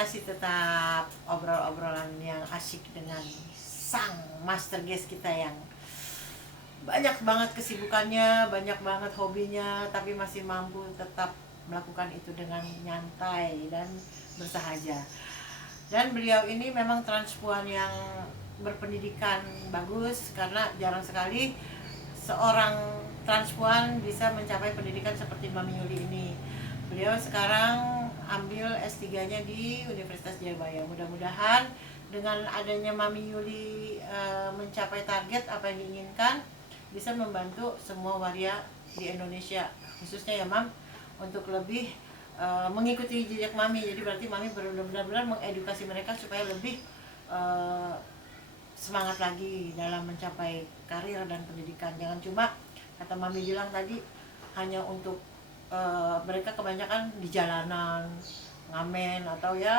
masih tetap obrol-obrolan yang asyik dengan sang master guest kita yang banyak banget kesibukannya, banyak banget hobinya, tapi masih mampu tetap melakukan itu dengan nyantai dan bersahaja. Dan beliau ini memang transpuan yang berpendidikan bagus, karena jarang sekali seorang transpuan bisa mencapai pendidikan seperti Mami Yuli ini. Beliau sekarang ambil S3-nya di Universitas Jayabaya. Mudah-mudahan dengan adanya Mami Yuli mencapai target apa yang diinginkan, bisa membantu semua waria di Indonesia, khususnya ya Mam, untuk lebih mengikuti jejak Mami. Jadi berarti Mami benar-benar mengedukasi mereka supaya lebih semangat lagi dalam mencapai karir dan pendidikan. Jangan cuma kata Mami bilang tadi hanya untuk mereka kebanyakan di jalanan ngamen, atau ya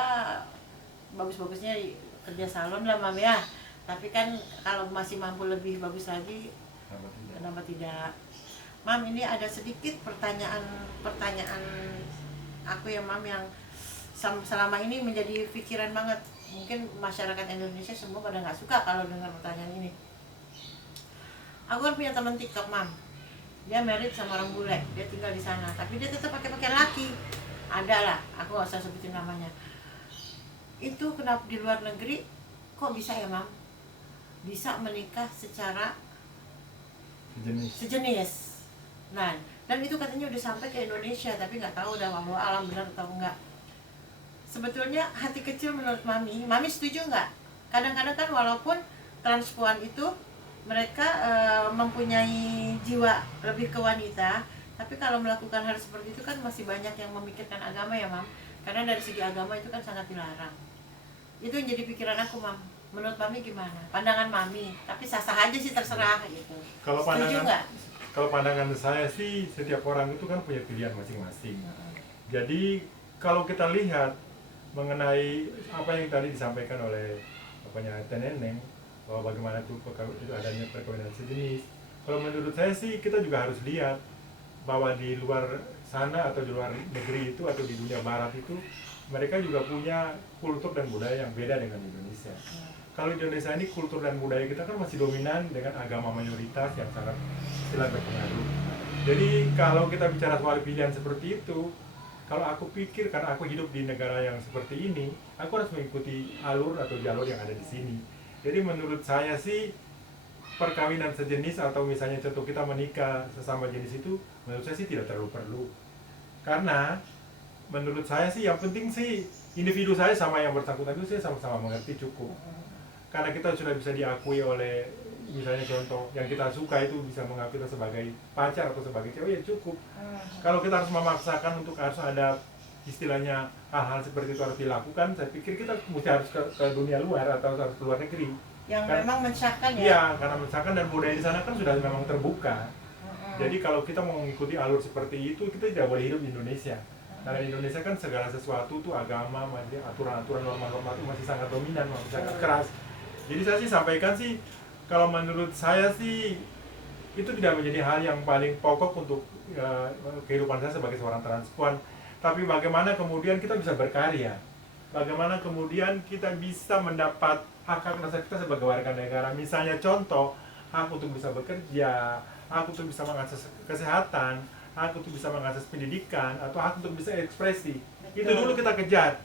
bagus-bagusnya kerja salon lah Mami ya. Tapi kan kalau masih mampu lebih bagus lagi, kenapa tidak? Mam, ini ada sedikit pertanyaan aku ya Mam, yang selama ini menjadi pikiran banget. Mungkin masyarakat Indonesia semua pada nggak suka kalau dengar pertanyaan ini. Aku kan punya teman TikTok Mam, dia married sama orang bule, dia tinggal di sana, tapi dia tetap pakai pakaian laki. Ada lah, aku nggak usah sebutin namanya. Itu kenapa di luar negeri kok bisa ya Mam, bisa menikah secara sejenis. Nah, dan itu katanya udah sampai ke Indonesia, tapi nggak tahu udah Allah alam benar atau enggak. Sebetulnya hati kecil menurut Mami setuju nggak? Kadang-kadang kan walaupun transpuan itu mereka mempunyai jiwa lebih ke wanita, tapi kalau melakukan hal seperti itu kan masih banyak yang memikirkan agama ya Mam. Karena dari segi agama itu kan sangat dilarang. Itu yang jadi pikiran aku Mam. Menurut Mami gimana? Pandangan Mami, tapi sah-sah aja sih, terserah gitu. Kalau Setuju nggak? kalau pandangan saya sih, setiap orang itu kan punya pilihan masing-masing. Jadi kalau kita lihat mengenai apa yang tadi disampaikan oleh bapaknya Teneneng, bahwa bagaimana itu adanya perkawinan sejenis. Kalau menurut saya sih, kita juga harus lihat bahwa di luar sana atau di luar negeri itu, atau di dunia barat itu, mereka juga punya kultur dan budaya yang beda dengan Indonesia. Kalau Indonesia ini kultur dan budaya kita kan masih dominan dengan agama mayoritas yang sangat istilah berpengaruh. Jadi kalau kita bicara soal pilihan seperti itu, kalau aku pikir, karena aku hidup di negara yang seperti ini, aku harus mengikuti alur atau jalur yang ada di sini. Jadi menurut saya sih, perkawinan sejenis atau misalnya contoh kita menikah sesama jenis itu, menurut saya sih tidak terlalu perlu. Karena menurut saya sih yang penting sih individu saya sama yang bersangkutan itu saya sama-sama mengerti cukup. Karena kita sudah bisa diakui oleh, misalnya contoh yang kita suka itu bisa mengaku kita sebagai pacar atau sebagai cewek, ya cukup. Kalau kita harus memaksakan untuk harus ada istilahnya hal-hal seperti itu harus dilakukan, saya pikir kita mesti harus ke dunia luar atau harus ke luar negeri. Yang memang mensahkan ya? Iya, karena mensahkan dan budaya di sana kan sudah memang terbuka. Jadi kalau kita mau mengikuti alur seperti itu, kita tidak boleh hidup di Indonesia. Karena di Indonesia kan segala sesuatu tuh agama, aturan-aturan, norma-norma itu masih sangat dominan, masih sangat keras. Jadi saya sih sampaikan sih, kalau menurut saya sih itu tidak menjadi hal yang paling pokok untuk kehidupan saya sebagai seorang transpuan. Tapi bagaimana kemudian kita bisa berkarya, bagaimana kemudian kita bisa mendapat hak-hak dasar kita sebagai warga negara. Misalnya contoh, hak untuk bisa bekerja, hak untuk bisa mengakses kesehatan, hak untuk bisa mengakses pendidikan, atau hak untuk bisa ekspresi. Itu dulu kita kejar.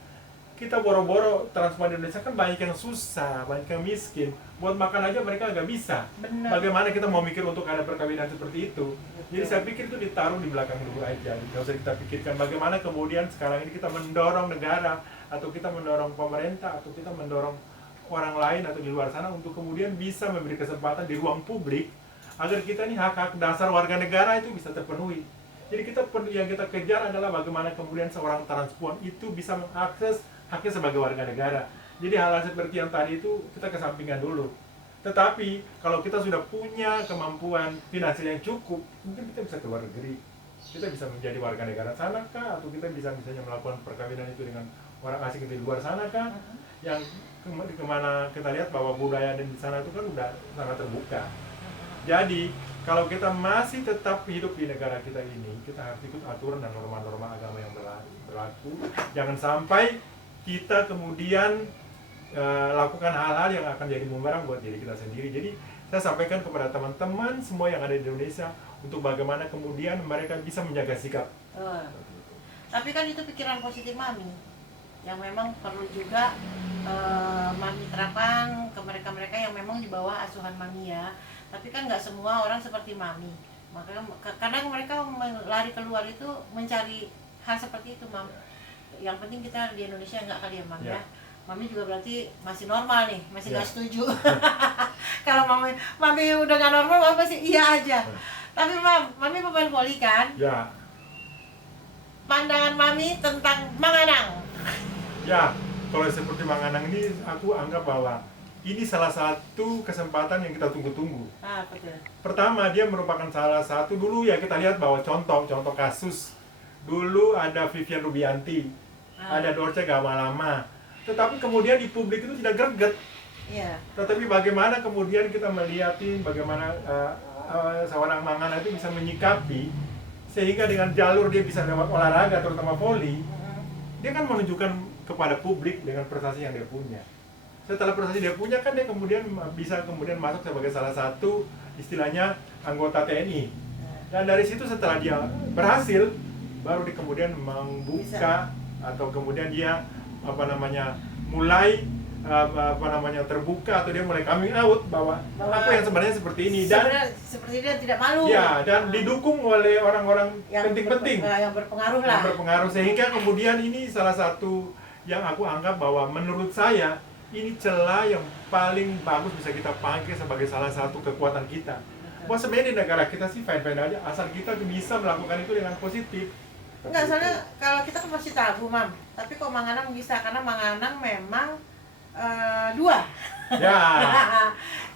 Kita boro-boro transpuan di Indonesia kan banyak yang susah, banyak yang miskin. Buat makan aja mereka nggak bisa. Bener. Bagaimana kita mau mikir untuk ada perkawinan seperti itu? Jadi saya pikir itu ditaruh di belakang dulu aja. Nggak usah kita pikirkan bagaimana kemudian sekarang ini kita mendorong negara, atau kita mendorong pemerintah, atau kita mendorong orang lain atau di luar sana untuk kemudian bisa memberi kesempatan di ruang publik agar kita nih hak-hak dasar warga negara itu bisa terpenuhi. Jadi yang kita kejar adalah bagaimana kemudian seorang transpuan itu bisa mengakses haknya sebagai warga negara. Jadi hal-hal seperti yang tadi itu kita kesampingkan dulu. Tetapi kalau kita sudah punya kemampuan finansial yang cukup, mungkin kita bisa keluar negeri. Kita bisa menjadi warga negara sana kah, atau kita bisa misalnya melakukan perkawinan itu dengan orang asing di luar sana kah, yang kemana kita lihat bahwa budaya dan di sana itu kan udah sangat terbuka. Jadi kalau kita masih tetap hidup di negara kita ini, kita harus ikut aturan dan norma-norma agama yang berlaku. Jangan sampai kita kemudian lakukan hal-hal yang akan jadi bumerang buat diri kita sendiri. Jadi saya sampaikan kepada teman-teman semua yang ada di Indonesia untuk bagaimana kemudian mereka bisa menjaga sikap. Tapi kan itu pikiran positif mami yang memang perlu juga mami terapkan ke mereka-mereka yang memang di bawah asuhan mami ya. Tapi kan nggak semua orang seperti mami. Makanya kadang mereka lari keluar itu mencari hal seperti itu, mam. Yang penting kita di Indonesia nggak kali ya, mam ya. Mami juga berarti masih normal nih, masih nggak setuju. Kalau mami udah nggak normal, mami pasti iya aja. Tapi mami pemain voli kan? Ya. Pandangan mami tentang Manganang. Ya, kalau seperti Manganang ini, aku anggap bahwa ini salah satu kesempatan yang kita tunggu-tunggu. Betul. Pertama, dia merupakan salah satu, dulu ya kita lihat bahwa contoh kasus. Dulu ada Vivian Rubianti, ada Dorce Gamalama. Tetapi kemudian di publik itu tidak greget. Iya. Tetapi bagaimana kemudian kita melihatin bagaimana seorang Manganang itu bisa menyikapi, sehingga dengan jalur dia bisa lewat olahraga, terutama voli, dia kan menunjukkan kepada publik dengan prestasi yang dia punya. Setelah prestasi dia punya kan dia kemudian bisa masuk sebagai salah satu istilahnya anggota TNI. Dan dari situ setelah dia berhasil, baru dia kemudian membuka atau kemudian dia mulai terbuka, atau dia mulai coming out bahwa aku yang sebenarnya seperti ini, dan seperti dia tidak malu. Ya, dan didukung oleh orang-orang penting-penting yang berpengaruh lah. Yang berpengaruh, sehingga kemudian ini salah satu yang aku anggap bahwa menurut saya ini celah yang paling bagus bisa kita pakai sebagai salah satu kekuatan kita. Wah, sebenarnya di negara kita sih fine-fine aja, asal kita bisa melakukan itu dengan positif. Enggak, soalnya kalau kita kan masih tabu, mam. Tapi kok Manganang bisa, karena Manganang memang dua. Ya.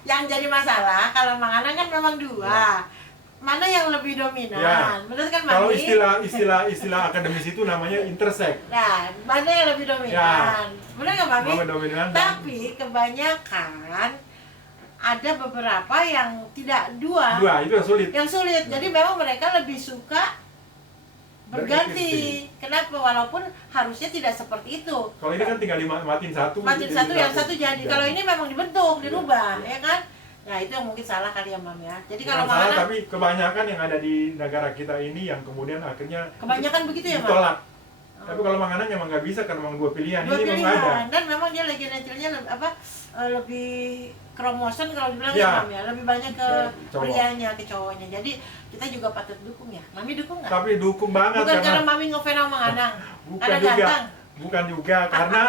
Yang jadi masalah kalau Manganang kan memang dua. Mana yang lebih dominan? Ya. Benar kan, Mami? Kalau istilah akademis itu namanya intersect. Nah, mana yang lebih dominan? Ya. Benar kan, Mami? Dominan. Tapi kebanyakan ada beberapa yang tidak dua. Dua itu yang sulit. Yang sulit. Jadi memang mereka lebih suka berganti. Kenapa? Walaupun harusnya tidak seperti itu. Kalau ini kan tinggal matiin satu. Matiin satu, yang satu jadi. Kalau ini memang dibentuk, dirubah, ya kan? Nah, itu yang mungkin salah kali ya, Mam ya. Jadi kalau salah, tapi kebanyakan yang ada di negara kita ini yang kemudian akhirnya kebanyakan begitu ya, Mam? Ditolak. Tapi kalau Manganang memang nggak bisa, karena memang dua pilihan. Dua ini pilihan. memang ada. Dan memang dia legionelnya lebih kromoson kalau dibilang Ya. ya, Mam ya. Lebih banyak ke Cowok. prianya, ke cowoknya. Jadi kita juga patut dukung ya. Mami dukung nggak? Tapi dukung banget. Bukan karena Mami ngefans sama Manganang. Bukan juga. Bukan juga, karena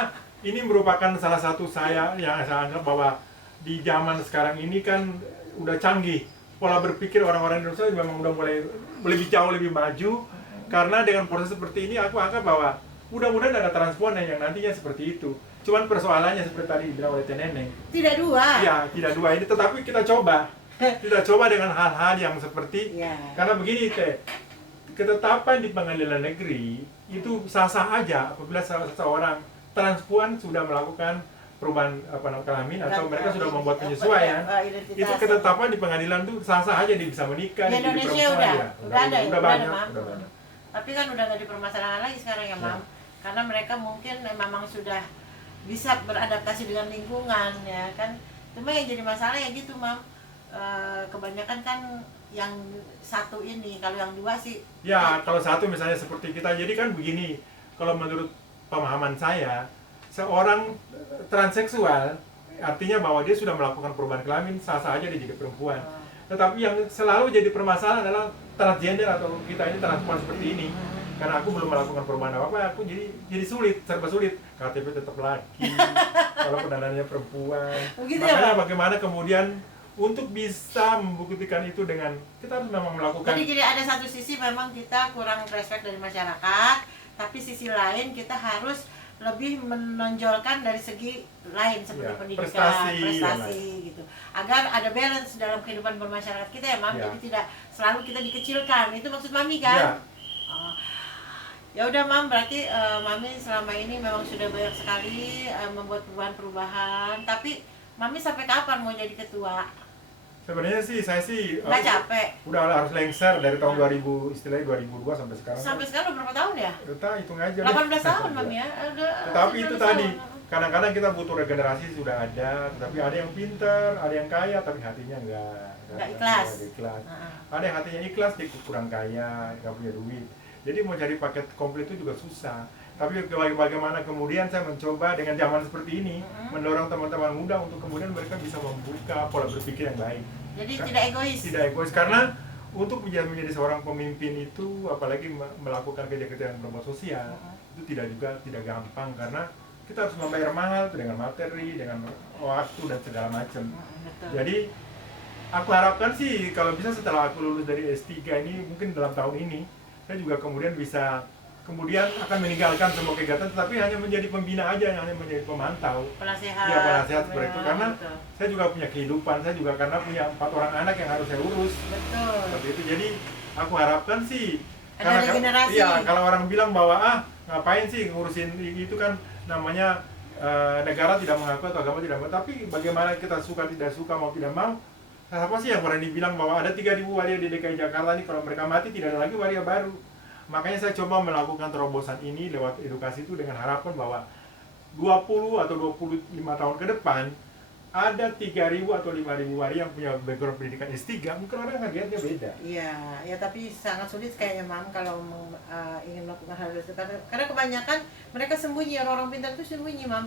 ini merupakan salah satu saya yang saya anggap bahwa di zaman sekarang ini kan udah canggih. Pola berpikir orang-orang Indonesia memang udah mulai lebih jauh, lebih maju. Karena dengan proses seperti ini, aku anggap bahwa mudah-mudahan ada transponan yang nantinya seperti itu. Cuman persoalannya seperti tadi dibilang oleh Teh Neneng. Tidak dua. Iya, tidak dua ini, tetapi kita coba. Kita coba dengan hal-hal yang seperti, karena begini Teh, ketetapan di pengadilan negeri itu sah-sah aja apabila seseorang transpuan sudah melakukan perubahan kelamin atau mereka sudah membuat penyesuaian. Itu ketetapan di pengadilan tuh sah-sah aja, dia bisa menikah di Indonesia udah banyak. Tapi kan udah nggak dipermasalahkan lagi sekarang ya, Mam. Karena mereka mungkin memang sudah bisa beradaptasi dengan lingkungan ya kan. Cuma yang jadi masalah ya gitu, Mam. Kebanyakan kan yang satu ini, kalau yang dua sih ya, kalau satu misalnya seperti kita, jadi kan begini, kalau menurut pemahaman saya, seorang transseksual artinya bahwa dia sudah melakukan perubahan kelamin, sah-sah aja dia jadi perempuan. Tetapi yang selalu jadi permasalahan adalah transgender atau kita ini transpuan seperti ini. Karena aku belum melakukan perubahan apa-apa, aku jadi sulit, serba sulit. KTP tetap laki, walaupun dananya perempuan. Begitu Makanya ya, bagaimana kemudian untuk bisa membuktikan itu dengan kita harus memang melakukan. Jadi ada satu sisi memang kita kurang respect dari masyarakat, tapi sisi lain kita harus lebih menonjolkan dari segi lain seperti pendidikan, prestasi gitu. Agar ada balance dalam kehidupan bermasyarakat kita ya, Mam. Jadi tidak selalu kita dikecilkan. Itu maksud Mami kan? Ya udah, Mam, berarti Mami selama ini memang sudah banyak sekali membuat perubahan-perubahan. Tapi Mami sampai kapan mau jadi ketua? Sebenarnya sih saya sih Nggak capek. udah harus lengser dari tahun 2000, istilahnya 2002 sampai sekarang. Sampai sekarang udah berapa tahun ya? Kita hitung aja deh. 18 tahun Mami ya. Tetapi itu 18 tadi, tahun. kadang-kadang kita butuh regenerasi sudah ada, tapi ada yang pinter, ada yang kaya tapi hatinya Nggak ikhlas. nggak ikhlas. Heeh. Ada yang hatinya ikhlas, dia kurang kaya, nggak punya duit. Jadi mau cari paket komplit itu juga susah. Tapi bagaimana kemudian saya mencoba dengan zaman seperti ini, mendorong teman-teman muda untuk kemudian mereka bisa membuka pola berpikir yang baik. Jadi tidak egois. Tidak egois, karena untuk menjadi seorang pemimpin itu, apalagi melakukan kerja-kerja yang berbuat sosial, itu tidak gampang, karena kita harus membayar mahal dengan materi, dengan waktu dan segala macam. Betul. Jadi aku harapkan sih kalau bisa setelah aku lulus dari S3 ini, mungkin dalam tahun ini saya juga kemudian bisa akan meninggalkan semua kegiatan, tetapi hanya menjadi pembina aja, hanya menjadi pemantau. Penasehat. Ya, penasehat seperti itu, karena Betul. saya juga punya kehidupan, saya juga karena punya 4 orang anak yang harus saya urus. Betul. Seperti itu. Jadi aku harapkan sih, Ada regenerasi. iya, kalau orang bilang bahwa ngapain sih ngurusin itu kan namanya negara tidak mengaku atau agama tidak mengaku, tapi bagaimana kita suka tidak suka mau tidak mau, siapa sih yang berani bilang bahwa ada 3.000 waria di DKI Jakarta ini, kalau mereka mati tidak ada lagi waria baru. Makanya saya coba melakukan terobosan ini lewat edukasi itu dengan harapan bahwa 20 atau 25 tahun ke depan ada 3.000 atau 5.000 waria yang punya background pendidikan S3, mungkin orang ngelihatnya beda. Iya, ya tapi sangat sulit kayaknya Mam kalau ingin melakukan hal itu, karena kebanyakan mereka sembunyi, orang-orang pintar itu sembunyi Mam.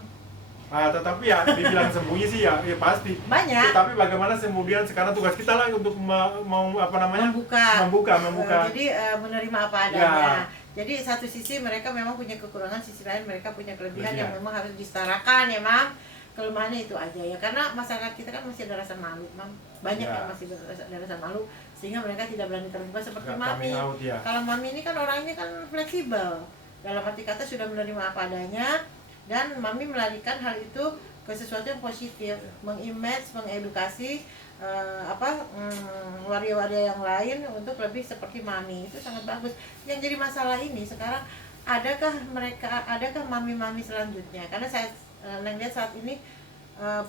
Tetapi ya dibilang sembunyi sih ya pasti. Banyak. Tapi bagaimana kemudian sekarang tugas kita lah untuk mau apa namanya? Membuka. Jadi menerima apa adanya. Jadi satu sisi mereka memang punya kekurangan, sisi lain mereka punya kelebihan yang memang harus disetarakan ya Mam. Kelemahannya itu aja ya, karena masyarakat kita kan masih ada rasa malu Mam. Banyak yang masih ada rasa malu, sehingga mereka tidak berani terbuka seperti Mami. Kalau Mami ini kan orangnya kan fleksibel, dalam arti kata sudah menerima apa adanya, dan Mami melarikan hal itu ke sesuatu yang positif, mengimage, mengedukasi waria-waria yang lain untuk lebih seperti Mami. Itu sangat bagus. Yang jadi masalah ini sekarang, adakah mami-mami selanjutnya? Karena saya lihat saat ini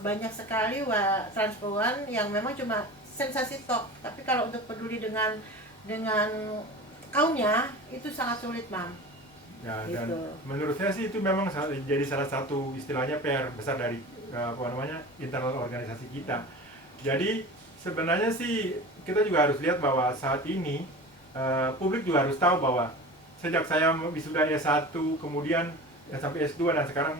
banyak sekali transpuan yang memang cuma sensasi tok, tapi kalau untuk peduli dengan kaumnya itu sangat sulit Mam. Ya, gitu. Dan menurut saya sih itu memang jadi salah satu istilahnya PR besar dari internal organisasi kita. Jadi sebenarnya sih kita juga harus lihat bahwa saat ini publik juga harus tahu bahwa sejak saya wisuda S1 kemudian sampai S2 dan sekarang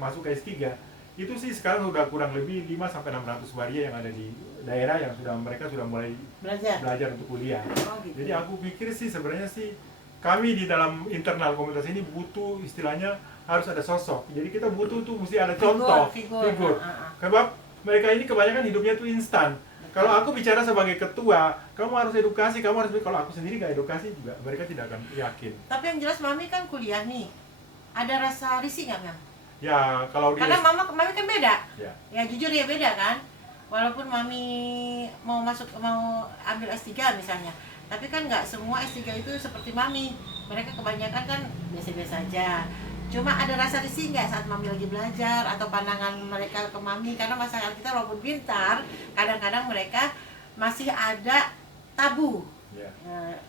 masuk ke S3, itu sih sekarang sudah kurang lebih 500-600 waria yang ada di daerah yang mereka sudah mulai belajar untuk kuliah. Gitu. Jadi aku pikir sih sebenarnya sih kami di dalam internal komunitas ini butuh istilahnya harus ada sosok. Jadi kita butuh tuh mesti ada contoh, figur. Sebab mereka ini kebanyakan hidupnya tuh instan. Kalau aku bicara sebagai ketua, kamu harus edukasi, kalau aku sendiri nggak edukasi juga mereka tidak akan yakin. Tapi yang jelas Mami kan kuliah nih, ada rasa risih nggak Mam? Ya kalau karena Mami kan beda. Ya Jujur ya beda kan. Walaupun Mami mau ambil S3 misalnya, tapi kan nggak semua S3 itu seperti Mami. Mereka kebanyakan kan biasa-biasa aja. Cuma ada rasa risih nggak saat Mami lagi belajar, atau pandangan mereka ke Mami? Karena masyarakat kita walaupun pintar, kadang-kadang mereka masih ada tabu.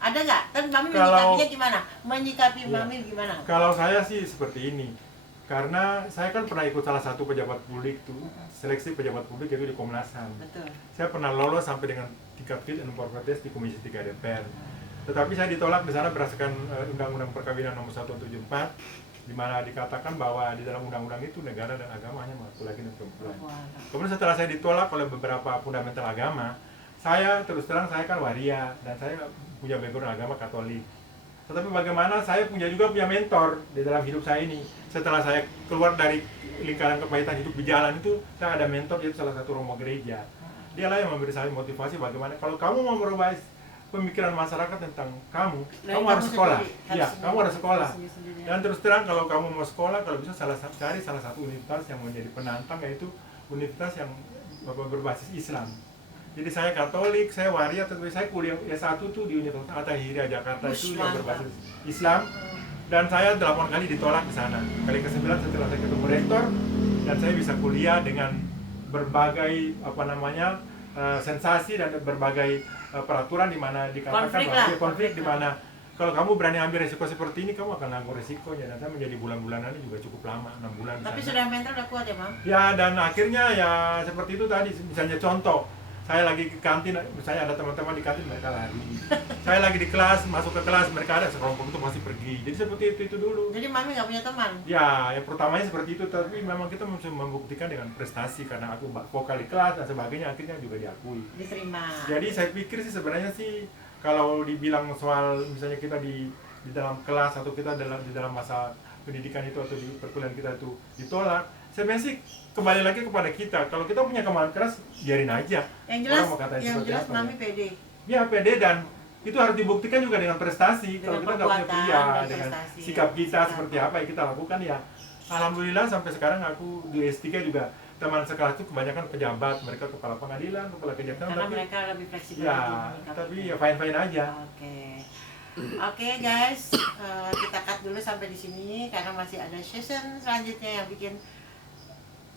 Ada nggak? Dan Mami menyikapinya gimana? Mami gimana? Kalau saya sih seperti ini, karena saya kan pernah ikut salah satu pejabat publik tuh, seleksi pejabat publik itu di Komnas HAM. Betul. Saya pernah lolos sampai dengan tingkat fit and proper test di Komisi 3 DPR. Tetapi saya ditolak di sana berdasarkan Undang-Undang Perkawinan Nomor 174, di mana dikatakan bahwa di dalam undang-undang itu negara dan agama hanya laki-laki dan perempuan. Kemudian setelah saya ditolak oleh beberapa fundamental agama, saya terus terang saya kan waria dan saya punya background agama Katolik. Tetapi bagaimana saya punya mentor di dalam hidup saya ini. Setelah saya keluar dari lingkaran kepahitan hidup di jalan itu, saya ada mentor, yaitu salah satu romo gereja. Dialah yang memberi saya motivasi bagaimana kalau kamu mau merubah pemikiran masyarakat tentang kamu harus sekolah. Kamu harus sekolah. Dan terus terang kalau kamu mau sekolah, kalau bisa cari salah satu universitas yang menjadi penantang, yaitu universitas yang berbasis Islam. Jadi saya Katolik, saya waria, tetapi saya kuliah S1 tuh di Universitas Attahiria Jakarta itu yang berbasis Islam. Dan saya 8 kali ditolak di sana. Kali ke-9 setelah saya ketemu rektor dan saya bisa kuliah dengan berbagai sensasi dan berbagai peraturan di mana dikatakan Konflik bahwa lah, konflik konflik di mana kalau kamu berani ambil resiko seperti ini, kamu akan nanggung resikonya, dan saya menjadi bulan-bulanan ini juga cukup lama, 6 bulan. Tapi di sana. sudah mental udah kuat ya, Mam? Ya, dan akhirnya ya seperti itu tadi, misalnya contoh, saya lagi ke kantin, misalnya ada teman-teman di kantin, mereka lari. Saya lagi di kelas, masuk ke kelas, mereka ada sekelompok itu masih pergi. Jadi seperti itu dulu. Jadi Mami nggak punya teman? Ya, yang pertamanya seperti itu, tapi memang kita mesti membuktikan dengan prestasi, karena aku vokal di kelas dan sebagainya, akhirnya juga diakui. Diterima. Jadi saya pikir sih sebenarnya sih, kalau dibilang soal misalnya kita di dalam kelas atau kita di dalam masa pendidikan itu atau di perkuliahan kita itu ditolak, sebenarnya sih kembali lagi kepada kita. Kalau kita punya kemauan keras, biarin aja. Yang jelas, Orang mau katain yang seperti jelas apa, Mami ya. pede. Ya, pede, dan itu harus dibuktikan juga dengan prestasi. Kalau Dengan kita nggak punya perbuatan ya, dan dengan prestasi. sikap kita Sikap. seperti apa yang kita lakukan ya. Alhamdulillah sampai sekarang aku di S3 juga teman sekelas itu kebanyakan pejabat, mereka kepala pengadilan, kepala kejaksaan, Karena tapi mereka lebih fleksibel ya, lagi menyikapinya. tapi ya fine-fine aja. Oke guys, kita cut dulu sampai di sini karena masih ada session selanjutnya yang bikin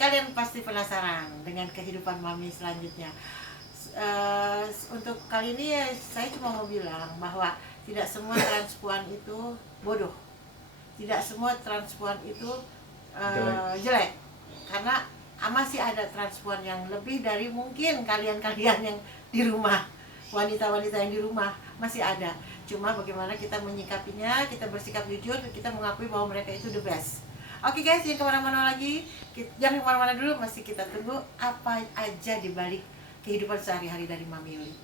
kalian pasti penasaran dengan kehidupan Mami selanjutnya. Untuk kali ini ya, saya cuma mau bilang bahwa tidak semua transpuan itu bodoh, tidak semua transpuan itu jelek, karena masih ada transpuan yang lebih dari mungkin kalian-kalian yang di rumah, wanita-wanita yang di rumah masih ada. Cuma bagaimana kita menyikapinya, kita bersikap jujur, kita mengakui bahwa mereka itu the best. Oke guys, jangan kemana-mana lagi, jangan kemana-mana dulu, masih kita tunggu apa aja di balik kehidupan sehari-hari dari Mami Yuli.